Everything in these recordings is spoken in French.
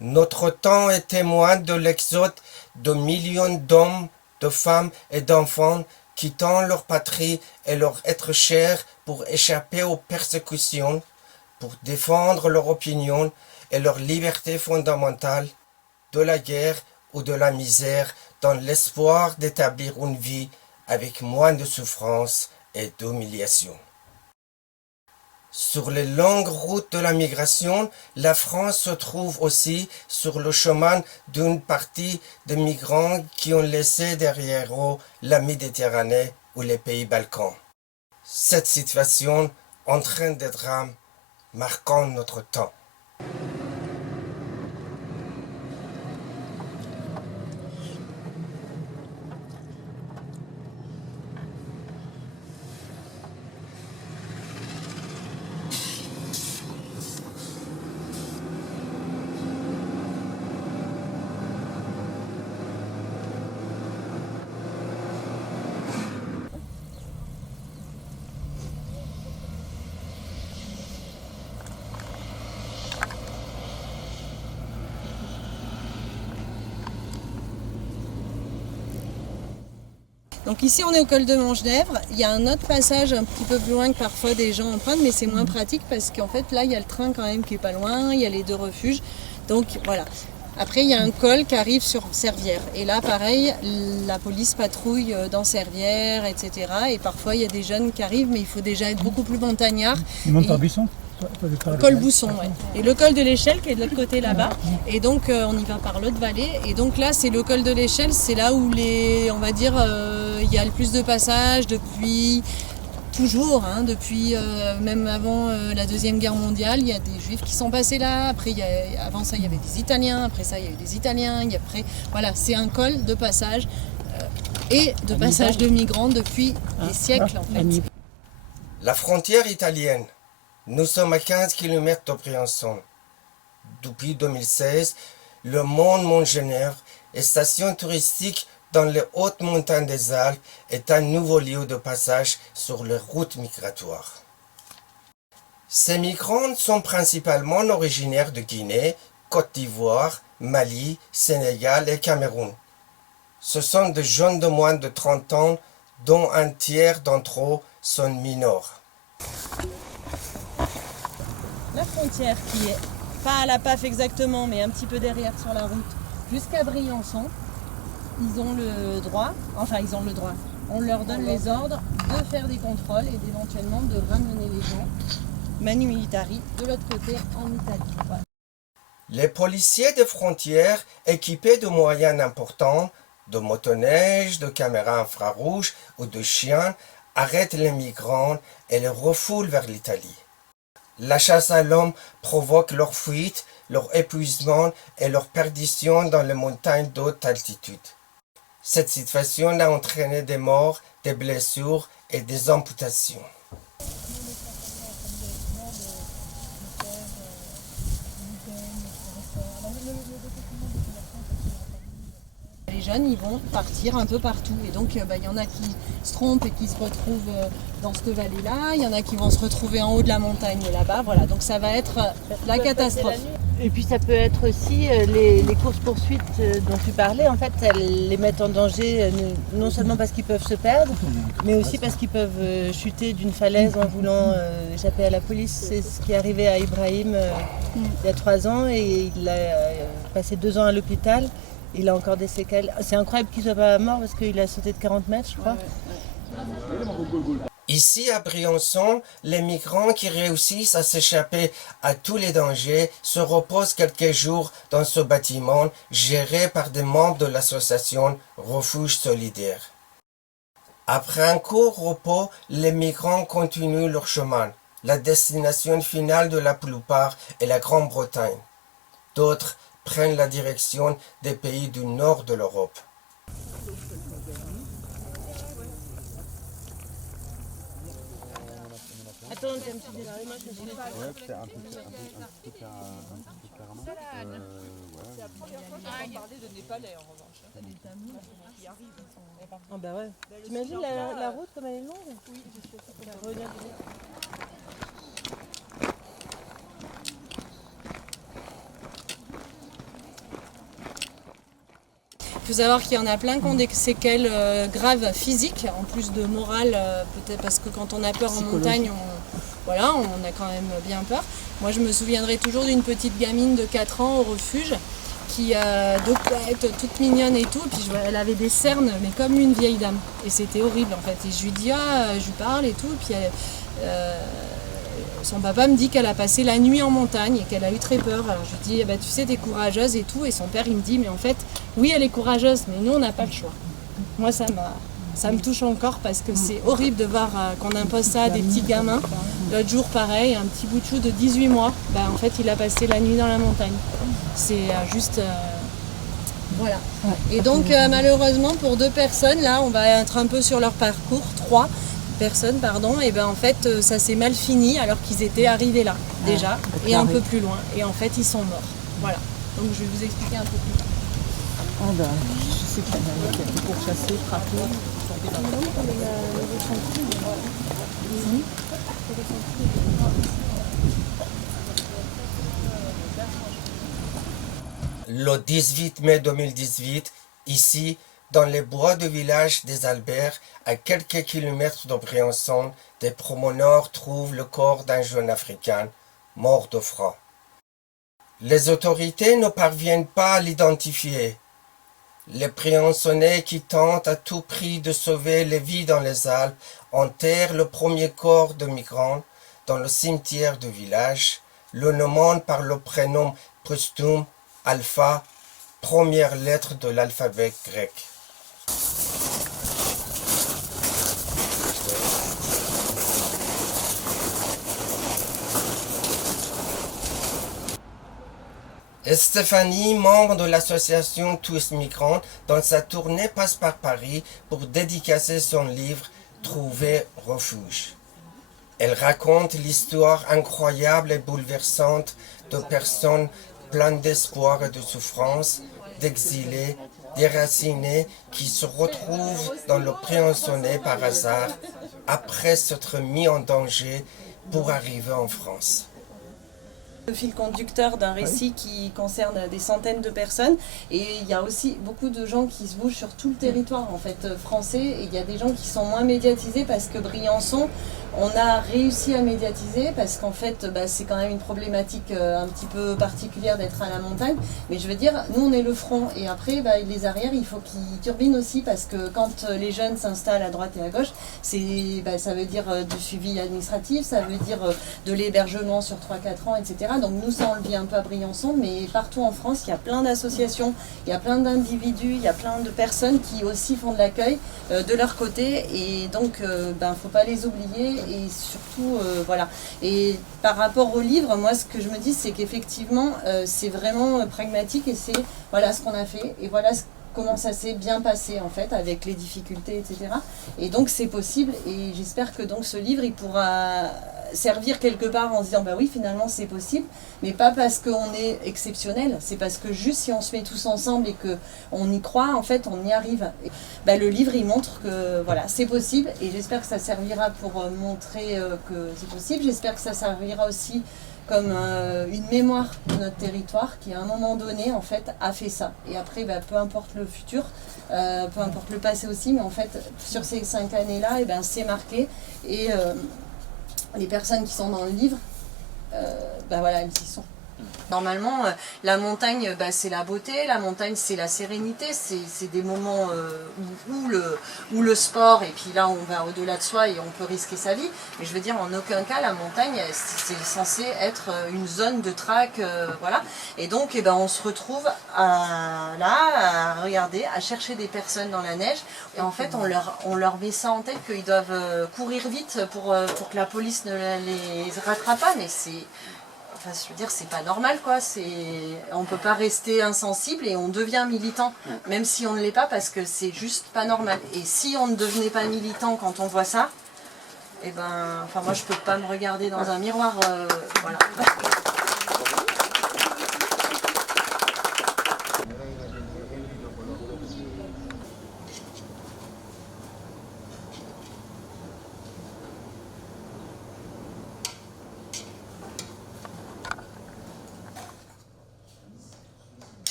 Notre temps est témoin de l'exode de millions d'hommes, de femmes et d'enfants quittant leur patrie et leur être cher pour échapper aux persécutions, pour défendre leur opinion et leur liberté fondamentale, de la guerre ou de la misère, dans l'espoir d'établir une vie avec moins de souffrance et d'humiliation. Sur les longues routes de la migration, la France se trouve aussi sur le chemin d'une partie des migrants qui ont laissé derrière eux la Méditerranée ou les pays Balkans. Cette situation entraîne des drames marquant notre temps. Donc ici on est au col de Mangenèvre, il y a un autre passage un petit peu plus loin que parfois des gens empruntent, mais c'est moins pratique parce qu'en fait là il y a le train quand même qui est pas loin, il y a les deux refuges, donc voilà. Après il y a un col qui arrive sur Servières et là pareil la police patrouille dans Servières, etc. Et parfois il y a des jeunes qui arrivent mais il faut déjà être beaucoup plus montagnard. Ils montent par Buisson ? Col Bousson, ouais. Et le col de l'Échelle qui est de l'autre côté là-bas. Et donc on y va par l'autre vallée. Et donc là c'est le col de l'Échelle, c'est là où on va dire, il y a le plus de passages depuis toujours, hein, depuis même avant la Deuxième Guerre mondiale. Il y a des Juifs qui sont passés là. Après, avant ça il y avait des Italiens. Après ça il y a eu des Italiens. Voilà, c'est un col de passage et de passage de migrants depuis des siècles en fait. La frontière italienne. Nous sommes à 15 km de Briançon. Depuis 2016, le Mont Montgenèvre, station touristique dans les hautes montagnes des Alpes, est un nouveau lieu de passage sur les routes migratoires. Ces migrants sont principalement originaires de Guinée, Côte d'Ivoire, Mali, Sénégal et Cameroun. Ce sont des jeunes de moins de 30 ans, dont un tiers d'entre eux sont mineurs. La frontière qui est pas à la PAF exactement, mais un petit peu derrière sur la route, jusqu'à Briançon, ils ont le droit, on leur donne les ordres de faire des contrôles et d'éventuellement de ramener les gens, manu militari, de l'autre côté en Italie. Voilà. Les policiers des frontières, équipés de moyens importants, de motoneiges, de caméras infrarouges ou de chiens, arrêtent les migrants et les refoulent vers l'Italie. La chasse à l'homme provoque leur fuite, leur épuisement et leur perdition dans les montagnes d'haute altitude. Cette situation a entraîné des morts, des blessures et des amputations. Les jeunes, ils vont partir un peu partout. Et donc, il y en a qui se trompent et qui se retrouvent dans cette vallée-là. Il y en a qui vont se retrouver en haut de la montagne là-bas. Voilà, donc ça va être la catastrophe. Et puis ça peut être aussi les courses-poursuites dont tu parlais. En fait, elles les mettent en danger non seulement parce qu'ils peuvent se perdre, mais aussi parce qu'ils peuvent chuter d'une falaise en voulant échapper à la police. C'est ce qui est arrivé à Ibrahim il y a 3 ans et il a passé 2 ans à l'hôpital. Il a encore des séquelles. C'est incroyable qu'il ne soit pas mort parce qu'il a sauté de 40 mètres, je crois. Ici, à Briançon, les migrants qui réussissent à s'échapper à tous les dangers se reposent quelques jours dans ce bâtiment géré par des membres de l'association Refuge Solidaire. Après un court repos, les migrants continuent leur chemin. La destination finale de la plupart est la Grande-Bretagne. D'autres prennent la direction des pays du nord de l'Europe. Attends, t'as un petit détail, moi je me suis dit. Ouais, c'était un peu carrément. C'est la première fois que j'entends parler de Népalais en revanche. Qui arrivent, ils sont Ah bah ouais. T'imagines la route comme elle est longue? Oui, je suis assez Il faut savoir qu'il y en a plein qui ont des séquelles graves physiques, en plus de morale, peut-être parce que quand on a peur en montagne, on a quand même bien peur. Moi, je me souviendrai toujours d'une petite gamine de 4 ans au refuge qui devait être toute mignonne et tout, puis elle avait des cernes, mais comme une vieille dame. Et c'était horrible en fait. Et je lui dis, je lui parle et tout, puis son papa me dit qu'elle a passé la nuit en montagne et qu'elle a eu très peur. Alors je lui dis, tu sais, t'es courageuse et tout. Et son père, il me dit, mais en fait, oui, elle est courageuse, mais nous, on n'a pas le choix. Moi, ça me touche encore parce que c'est horrible de voir qu'on impose ça à des petits gamins. L'autre jour, pareil, un petit bout de chou de 18 mois, en fait, il a passé la nuit dans la montagne. C'est juste... voilà. Et donc, malheureusement, pour 2 personnes, là, on va être un peu sur leur parcours, 3 personnes, pardon, et en fait, ça s'est mal fini alors qu'ils étaient arrivés là, déjà, et un peu plus loin. Et en fait, ils sont morts. Voilà. Donc, je vais vous expliquer un peu plus tard. Ah bah, je sais qu'il y en a qui a été pourchassé, frappé. Le 18 mai 2018, ici, dans les bois du village des Alberts, à quelques kilomètres de Briançon, des promeneurs trouvent le corps d'un jeune Africain, mort de froid. Les autorités ne parviennent pas à l'identifier. Les Briançonnais qui tentent à tout prix de sauver les vies dans les Alpes enterrent le premier corps de migrant dans le cimetière du village, le nommant par le prénom posthume Alpha, première lettre de l'alphabet grec. Stéphanie, membre de l'association Tous Migrants, dans sa tournée passe par Paris pour dédicacer son livre « Trouver refuge ». Elle raconte l'histoire incroyable et bouleversante de personnes pleines d'espoir et de souffrance, d'exilés, déracinés qui se retrouvent dans le Briançonnais par hasard après s'être mis en danger pour arriver en France. Le fil conducteur d'un récit qui concerne des centaines de personnes, et il y a aussi beaucoup de gens qui se bougent sur tout le territoire en fait français, et il y a des gens qui sont moins médiatisés parce que Briançon, on a réussi à médiatiser parce qu'en fait c'est quand même une problématique un petit peu particulière d'être à la montagne, mais je veux dire, nous on est le front, et après les arrières il faut qu'ils turbinent aussi, parce que quand les jeunes s'installent à droite et à gauche, ça veut dire du suivi administratif, ça veut dire de l'hébergement sur 3-4 ans, etc. Donc nous, ça on le vit un peu à Briançon, mais partout en France, il y a plein d'associations, il y a plein d'individus, il y a plein de personnes qui aussi font de l'accueil de leur côté, et donc faut pas les oublier, et surtout voilà. Et par rapport au livre, moi ce que je me dis, c'est qu'effectivement c'est vraiment pragmatique, et c'est voilà ce qu'on a fait, et voilà comment ça s'est bien passé en fait avec les difficultés, etc. Et donc c'est possible, et j'espère que donc ce livre il pourra servir quelque part en se disant oui finalement c'est possible, mais pas parce qu'on est exceptionnel, c'est parce que juste si on se met tous ensemble et qu'on y croit, en fait on y arrive. Le livre il montre que voilà c'est possible, et j'espère que ça servira pour montrer que c'est possible. J'espère que ça servira aussi comme une mémoire de notre territoire qui à un moment donné en fait a fait ça, et après peu importe le futur, peu importe le passé aussi, mais en fait sur ces 5 années là c'est marqué, et les personnes qui sont dans le livre, voilà, elles y sont. Normalement, la montagne, c'est la beauté, la montagne, c'est la sérénité, c'est des moments où le sport, et puis là, on va au-delà de soi et on peut risquer sa vie. Mais je veux dire, en aucun cas, la montagne, c'est censé être une zone de traque, voilà. Et donc, on se retrouve à regarder, à chercher des personnes dans la neige. Et en fait, on leur met ça en tête qu'ils doivent courir vite pour que la police ne les rattrape pas, mais c'est... Enfin, je veux dire, c'est pas normal, quoi. On peut pas rester insensible, et on devient militant, même si on ne l'est pas, parce que c'est juste pas normal. Et si on ne devenait pas militant quand on voit ça, moi je peux pas me regarder dans un miroir, voilà.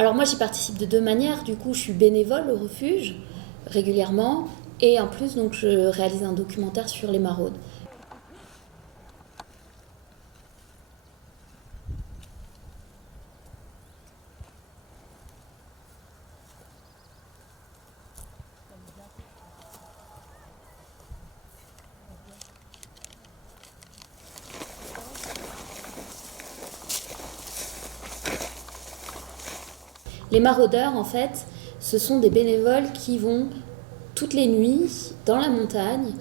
Alors moi j'y participe de deux manières, du coup je suis bénévole au refuge régulièrement et en plus donc je réalise un documentaire sur les maraudes. Les maraudeurs, en fait, ce sont des bénévoles qui vont toutes les nuits dans la montagne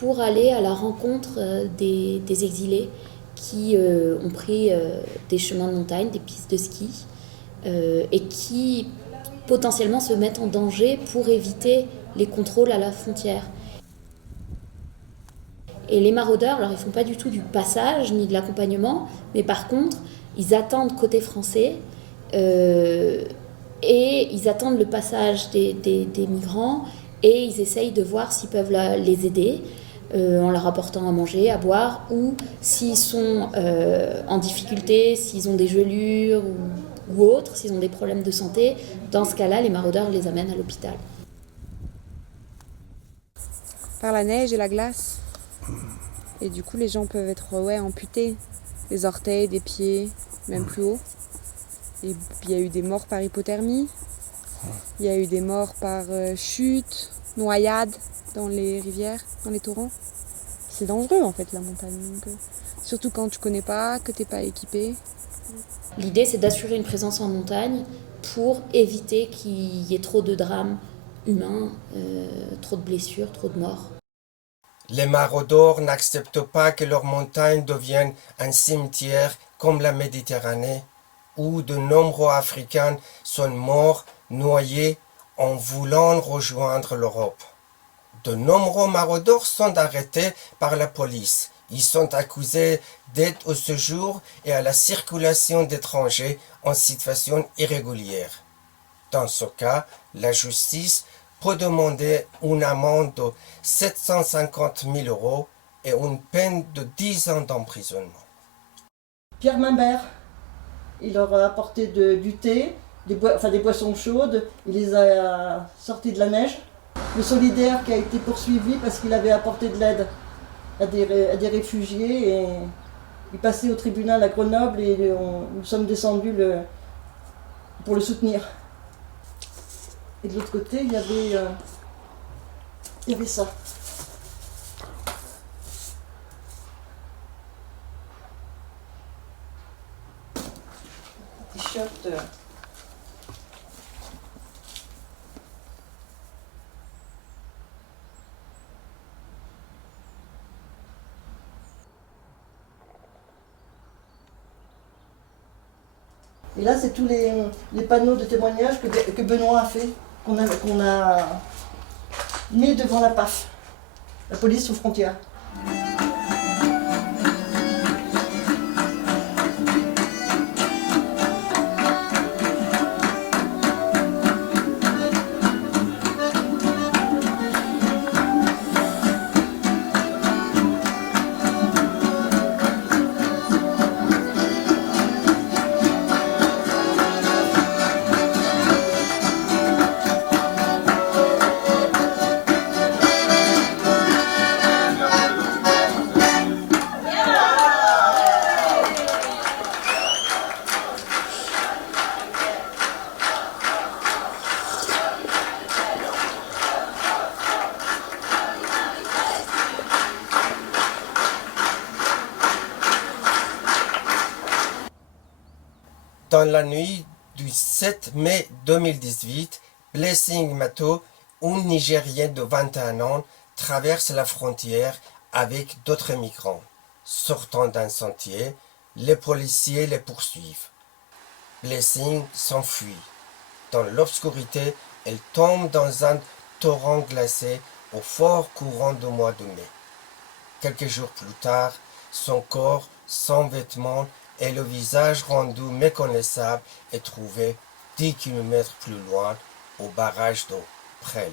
pour aller à la rencontre des exilés qui ont pris des chemins de montagne, des pistes de ski, et qui potentiellement se mettent en danger pour éviter les contrôles à la frontière. Et les maraudeurs, alors ils font pas du tout du passage ni de l'accompagnement, mais par contre, ils attendent côté français et ils attendent le passage des migrants et ils essayent de voir s'ils peuvent les aider en leur apportant à manger, à boire, ou s'ils sont en difficulté, s'ils ont des gelures ou autres, s'ils ont des problèmes de santé. Dans ce cas-là, les maraudeurs les amènent à l'hôpital. Par la neige et la glace. Et du coup, les gens peuvent être amputés, des orteils, des pieds, même plus haut. Et il y a eu des morts par hypothermie, il y a eu des morts par chute, noyade dans les rivières, dans les torrents. C'est dangereux en fait la montagne, donc, surtout quand tu connais pas, que t'es pas équipé. L'idée c'est d'assurer une présence en montagne pour éviter qu'il y ait trop de drames humains, trop de blessures, trop de morts. Les maraudeurs n'acceptent pas que leur montagne devienne un cimetière comme la Méditerranée, où de nombreux Africains sont morts, noyés, en voulant rejoindre l'Europe. De nombreux maraudeurs sont arrêtés par la police. Ils sont accusés d'aide au séjour et à la circulation d'étrangers en situation irrégulière. Dans ce cas, la justice peut demander une amende de 750 000 € et une peine de 10 ans d'emprisonnement. Pierre Mimbert, il leur a apporté du thé, des boissons chaudes, il les a sortis de la neige. Le solidaire qui a été poursuivi parce qu'il avait apporté de l'aide à des réfugiés et il passait au tribunal à Grenoble et nous sommes descendus pour le soutenir. Et de l'autre côté, il y avait ça. T-shirt. Et là, c'est tous les panneaux de témoignage que Benoît a fait, qu'on a mis devant la PAF, la police aux frontières. Dans la nuit du 7 mai 2018, Blessing Mato, un Nigérien de 21 ans, traverse la frontière avec d'autres migrants. Sortant d'un sentier, les policiers les poursuivent. Blessing s'enfuit. Dans l'obscurité, elle tombe dans un torrent glacé au fort courant du mois de mai. Quelques jours plus tard, son corps, sans vêtements et le visage rendu méconnaissable est trouvé 10 km plus loin au barrage de Presles.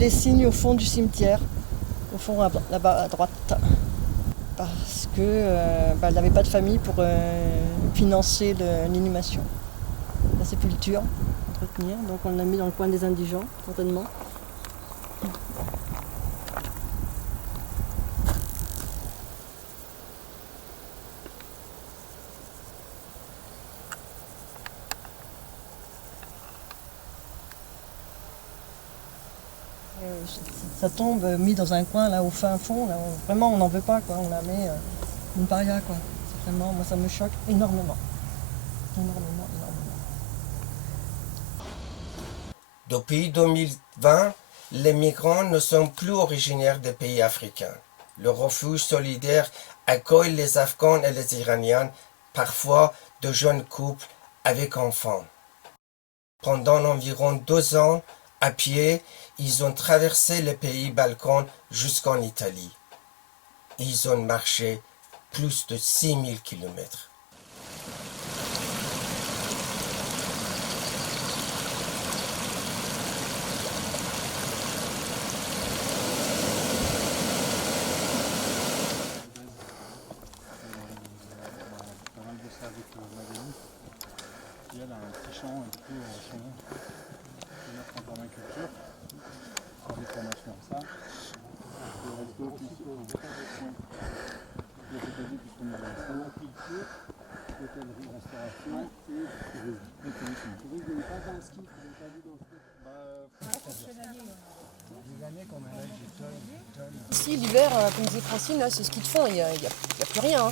Blessing au fond du cimetière, au fond là-bas à droite. Parce qu'elle n'avait pas de famille pour financer l'inhumation, la sépulture, entretenir. Donc on l'a mis dans le coin des indigents, certainement. Ça tombe mis dans un coin là au fin fond, là, vraiment on n'en veut pas quoi, on la met une paria quoi. C'est vraiment, moi ça me choque énormément. Énormément. Depuis 2020, les migrants ne sont plus originaires des pays africains. Le refuge solidaire accueille les Afghans et les Iraniens, parfois de jeunes couples avec enfants. Pendant environ 2 ans, à pied, ils ont traversé les pays Balkans jusqu'en Italie. Ils ont marché plus de 6000 kilomètres. Pas mal bossé avec Magali. Et elle a un petit champ et du coup son nom de mettre en permaculture sur des formations comme ça. Le resto plus l'hôtellerie plus communication, l'hôtellerie, restauration et tourisme. Vous n'avez pas dans le ski, vous n'avez pas vu dans le ski. Des années qu'on manage des tonnes. Ici, l'hiver, comme disait Francine, là, c'est ce qu'ils te font, il n'y a plus rien. Hein.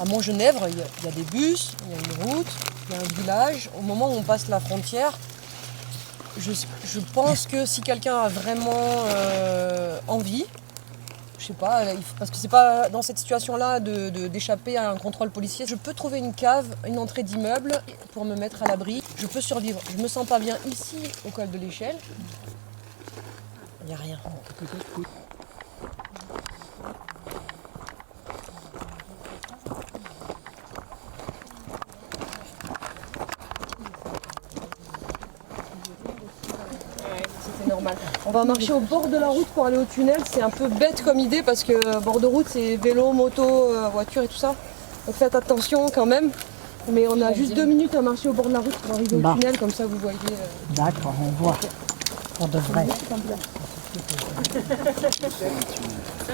À Montgenèvre, il y a des bus, il y a une route, il y a un village. Au moment où on passe la frontière, je pense que si quelqu'un a vraiment envie, je sais pas, parce que c'est pas dans cette situation-là d'échapper à un contrôle policier, je peux trouver une cave, une entrée d'immeuble pour me mettre à l'abri. Je peux survivre. Je me sens pas bien ici, au col de l'Échelle. Il n'y a rien. C'était normal. On va marcher au bord de la route pour aller au tunnel. C'est un peu bête comme idée parce que bord de route c'est vélo, moto, voiture et tout ça. Donc faites attention quand même. Mais on a juste 2 minutes à marcher au bord de la route pour arriver au tunnel, comme ça vous voyez. D'accord, on voit. Pour de vrai. Ça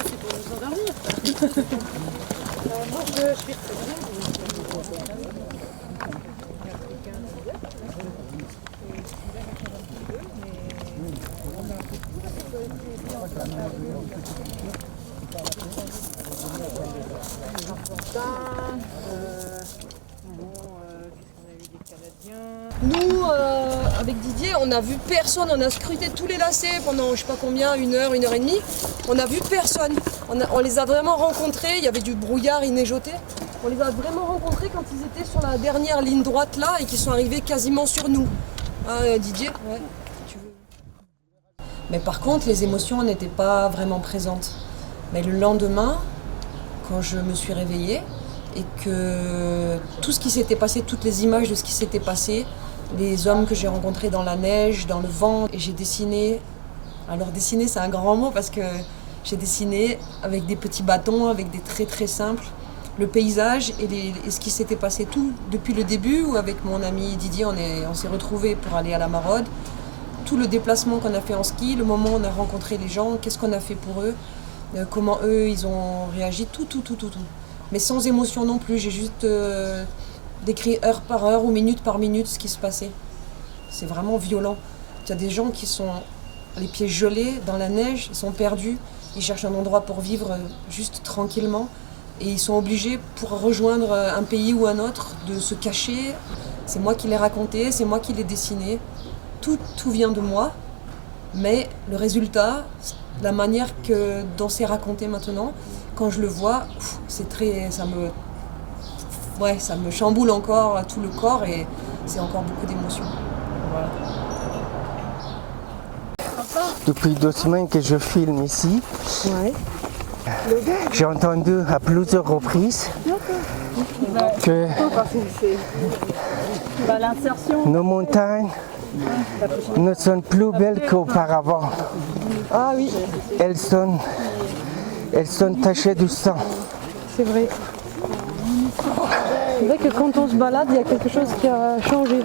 c'est pour nous endormir. Moi je suis Nous, avec Didier, on n'a vu personne, on a scruté tous les lacets pendant je sais pas combien, 1 heure, 1 heure et demie. On n'a vu personne. On les a vraiment rencontrés, il y avait du brouillard, il neigeotait. On les a vraiment rencontrés quand ils étaient sur la dernière ligne droite là et qu'ils sont arrivés quasiment sur nous. Hein, Didier, ouais, si tu veux. Mais par contre, les émotions n'étaient pas vraiment présentes. Mais le lendemain, quand je me suis réveillée et que tout ce qui s'était passé, toutes les images de ce qui s'était passé, les hommes que j'ai rencontrés dans la neige, dans le vent, et j'ai dessiné. Alors dessiner, c'est un grand mot parce que j'ai dessiné avec des petits bâtons, avec des traits très simples, le paysage et ce qui s'était passé tout depuis le début où avec mon ami Didier, on s'est retrouvés pour aller à la Maraude. Tout le déplacement qu'on a fait en ski, le moment où on a rencontré les gens, qu'est-ce qu'on a fait pour eux, comment eux ils ont réagi, tout. Mais sans émotion non plus, j'ai juste décrit heure par heure ou minute par minute ce qui se passait. C'est vraiment violent. Il y a des gens qui sont les pieds gelés dans la neige, ils sont perdus, ils cherchent un endroit pour vivre juste tranquillement et ils sont obligés pour rejoindre un pays ou un autre de se cacher. C'est moi qui l'ai raconté, c'est moi qui l'ai dessiné. Tout vient de moi, mais le résultat, la manière dont c'est raconté maintenant, quand je le vois, ça me chamboule encore tout le corps et c'est encore beaucoup d'émotions. Voilà. Depuis 2 semaines que je filme ici, j'ai entendu à plusieurs reprises que nos montagnes ne sont plus belles qu'auparavant. Ah oui, Elles sont tachées de sang. c'est vrai. C'est vrai que quand on se balade, il y a quelque chose qui a changé.